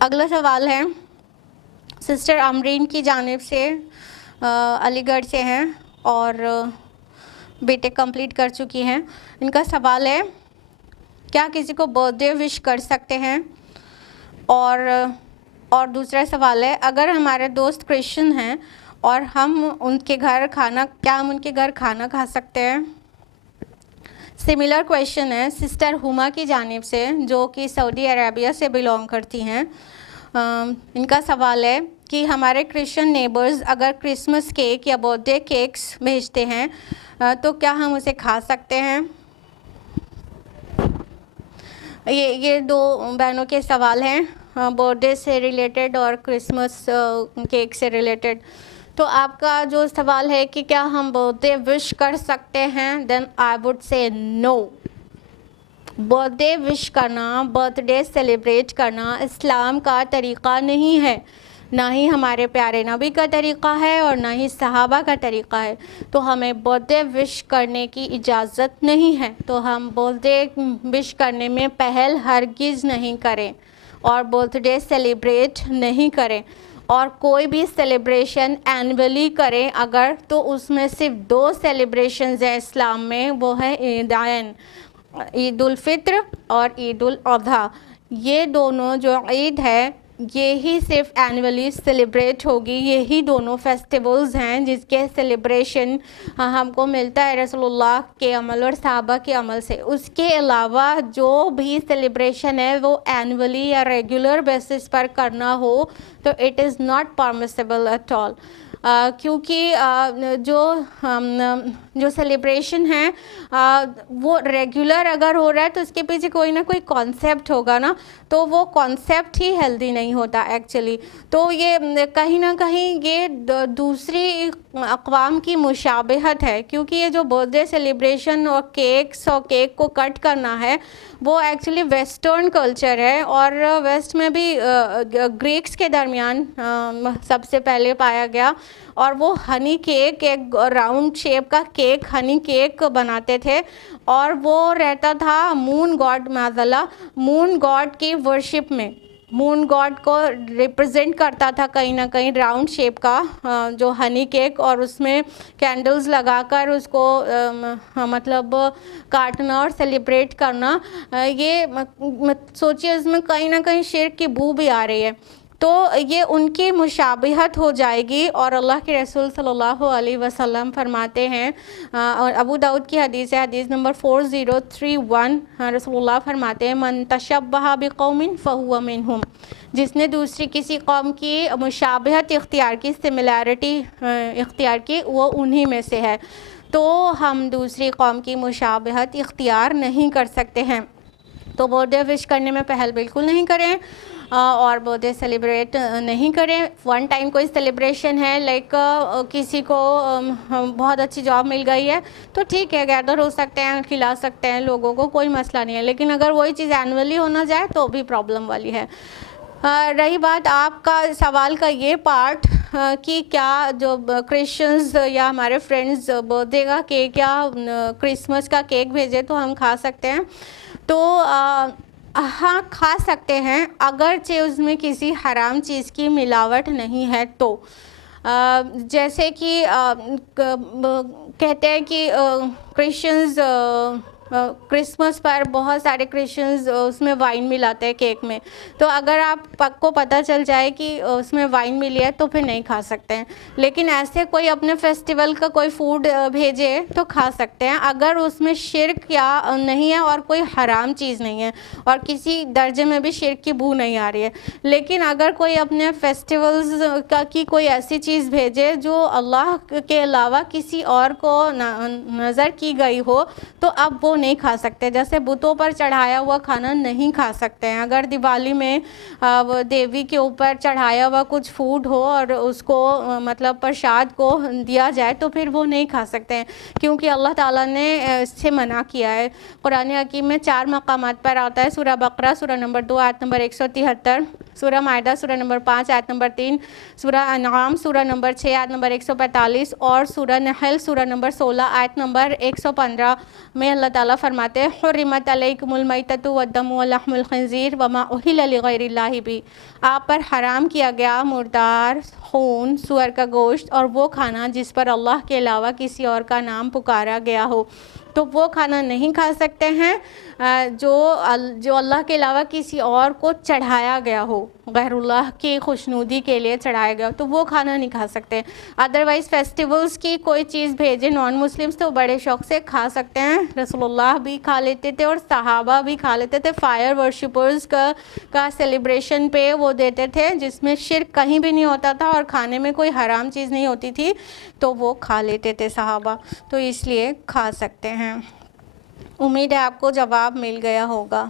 اگلا سوال ہے سسٹر امرین کی جانب سے، علی گڑھ سے ہیں اور بی ٹیک کمپلیٹ کر چکی ہیں۔ ان کا سوال ہے کیا کسی کو برتھ ڈے وش کر سکتے ہیں؟ اور دوسرا سوال ہے اگر ہمارے دوست کرسچن ہیں اور ہم ان کے گھر کھانا کھا سکتے ہیں؟ سملر کویشچن ہے سسٹر ہما کی جانب سے جو کہ سعودی عربیہ سے بلونگ کرتی ہیں۔ ان کا سوال ہے کہ ہمارے کرسچن نیبرز اگر کرسمس کیک یا برتھ ڈے کیکس بھیجتے ہیں تو کیا ہم اسے کھا سکتے ہیں؟ یہ دو بہنوں کے سوال ہیں، برتھ ڈے سے ریلیٹڈ اور کرسمس کیک سے ریلیٹڈ۔ تو آپ کا جو سوال ہے کہ کیا ہم برتھ ڈے وش کر سکتے ہیں، دین I would say know. Birth day وش کرنا، برتھ ڈے سیلیبریٹ کرنا اسلام کا طریقہ نہیں ہے، نہ ہی ہمارے پیارے نبی کا طریقہ ہے اور نہ ہی صحابہ کا طریقہ ہے۔ تو ہمیں برتھ ڈے وش کرنے کی اجازت نہیں ہے، تو ہم برتھ ڈے وش کرنے میں پہل ہرگز نہیں کریں اور برتھ ڈے سیلیبریٹ نہیں کریں، اور کوئی بھی سیلیبریشن اینولی کریں اگر تو اس میں صرف 2 سیلیبریشنز ہیں اسلام میں، وہ ہے عیدین، عید الفطر اور عید الاضحیٰ۔ یہ دونوں جو عید ہے یہی صرف اینولی سیلیبریٹ ہوگی، یہی دونوں فیسٹیولز ہیں جس کے سیلیبریشن ہم کو ملتا ہے رسول اللہ کے عمل اور صحابہ کے عمل سے۔ اس کے علاوہ جو بھی سیلیبریشن ہے وہ اینولی یا ریگولر بیسس پر کرنا ہو تو it is not permissible at all, کیونکہ جو سیلیبریشن ہے وہ ریگولر اگر ہو رہا ہے تو اس کے پیچھے کوئی نہ کوئی کانسیپٹ ہوگا نا، تو وہ کانسیپٹ ہی ہیلدی نہیں ہوتا ایکچولی۔ تو یہ کہیں نہ کہیں یہ دوسری اقوام کی مشابہت ہے، کیونکہ یہ جو برتھ ڈے سیلیبریشن اور کیکس اور کیک کو کٹ کرنا ہے وہ ایکچولی ویسٹرن کلچر ہے، اور ویسٹ میں بھی گریکس کے درمیان سب سے پہلے پایا گیا، اور وہ ہنی کیک، ایک راؤنڈ شیپ کا کیک ہنی کیک بناتے تھے، اور وہ رہتا تھا مون گاڈ معذلہ مون گاڈ کی ورشپ میں، مون گاڈ کو ریپرزینٹ کرتا تھا کہیں نہ کہیں راؤنڈ شیپ کا جو ہنی کیک، اور اس میں کینڈلز لگا کر اس کو مطلب کاٹنا اور سیلیبریٹ کرنا، یہ سوچیے اس میں کہیں نہ کہیں شرک کی بو بھی آ رہی ہے، تو یہ ان کی مشابہت ہو جائے گی۔ اور اللہ کے رسول صلی اللہ علیہ وسلم فرماتے ہیں، اور ابو داؤد کی حدیث ہے، حدیث نمبر 4031، رسول اللہ فرماتے ہیں من تشبہ بقوم فہو منہم، جس نے دوسری کسی قوم کی مشابہت اختیار کی، سملیرٹی اختیار کی، وہ انہی میں سے ہے۔ تو ہم دوسری قوم کی مشابہت اختیار نہیں کر سکتے ہیں، تو برتھ ڈے وش کرنے میں پہل بالکل نہیں کریں اور برتھ ڈے سیلیبریٹ نہیں کریں۔ ون ٹائم کوئی سیلیبریشن ہے، لائک کسی کو بہت اچھی جاب مل گئی ہے تو ٹھیک ہے، گیدر ہو سکتے ہیں، کھلا سکتے ہیں لوگوں کو، کوئی مسئلہ نہیں ہے، لیکن اگر وہی چیز اینولی ہونا جائے تو بھی پرابلم والی ہے۔ رہی بات آپ کا سوال کا یہ پارٹ کہ کیا جو کرسچنز یا ہمارے فرینڈز برتھ ڈے کا کیک یا کرسمس کا کیک بھیجے تو ہم کھا سکتے ہیں، تو ہاں کھا سکتے ہیں اگرچہ اس میں کسی حرام چیز کی ملاوٹ نہیں ہے تو۔ جیسے کہ کہتے ہیں کہ کرسچنز کرسمس پر بہت سارے کرسچنز اس میں وائن ملاتے ہیں کیک میں، تو اگر آپ کو پتہ چل جائے کہ اس میں وائن ملی ہے تو پھر نہیں کھا سکتے ہیں، لیکن ایسے کوئی اپنے فیسٹیول کا کوئی فوڈ بھیجے تو کھا سکتے ہیں اگر اس میں شرک یا نہیں ہے اور کوئی حرام چیز نہیں ہے اور کسی درجے میں بھی شرک کی بو نہیں آ رہی ہے۔ لیکن اگر کوئی اپنے فیسٹیولز کی کوئی ایسی چیز بھیجے جو اللہ کے علاوہ کسی اور کو نظر کی گئی ہو تو اب وہ نہیں کھا سکتے، جیسے بتوں پر چڑھایا ہوا کھانا نہیں کھا سکتے ہیں۔ اگر دیوالی میں دیوی کے اوپر چڑھایا ہوا کچھ فوڈ ہو اور اس کو مطلب پرشاد کو دیا جائے تو پھر وہ نہیں کھا سکتے ہیں، کیونکہ اللہ تعالیٰ نے اس سے منع کیا ہے۔ قرآن حکیم میں 4 مقامات پر آتا ہے، سورہ بقرہ سورہ نمبر 2 آیت نمبر 173، سورہ مائدہ سورہ نمبر 5 آیت نمبر 3، سورہ انعام سورہ نمبر 6 آیت نمبر 145 اور سورہ نحل سورہ نمبر 16 آیت نمبر 115 میں اللہ تعالیٰ فرماتے ہیں حرمت علیکم المیتۃ والدم ولحم الخنزیر وما اہل لغیر اللہ بھی، آپ پر حرام کیا گیا مردار، خون، سور کا گوشت اور وہ کھانا جس پر اللہ کے علاوہ کسی اور کا نام پکارا گیا ہو، تو وہ کھانا نہیں کھا سکتے ہیں جو اللہ کے علاوہ کسی اور کو چڑھایا گیا ہو، غیر اللہ کی خوشنودی کے لیے چڑھایا گیا ہو، تو وہ کھانا نہیں کھا سکتے۔ ادروائز فیسٹیولز کی کوئی چیز بھیجے نان مسلمس تو بڑے شوق سے کھا سکتے ہیں، رسول اللہ بھی کھا لیتے تھے اور صحابہ بھی کھا لیتے تھے۔ فائر ورشپرز کا سیلیبریشن پہ وہ دیتے تھے جس میں شرک کہیں بھی نہیں ہوتا تھا اور کھانے میں کوئی حرام چیز نہیں ہوتی تھی، تو وہ کھا لیتے تھے صحابہ، تو اس لیے کھا سکتے ہیں۔ امید ہے آپ کو جواب مل گیا ہوگا۔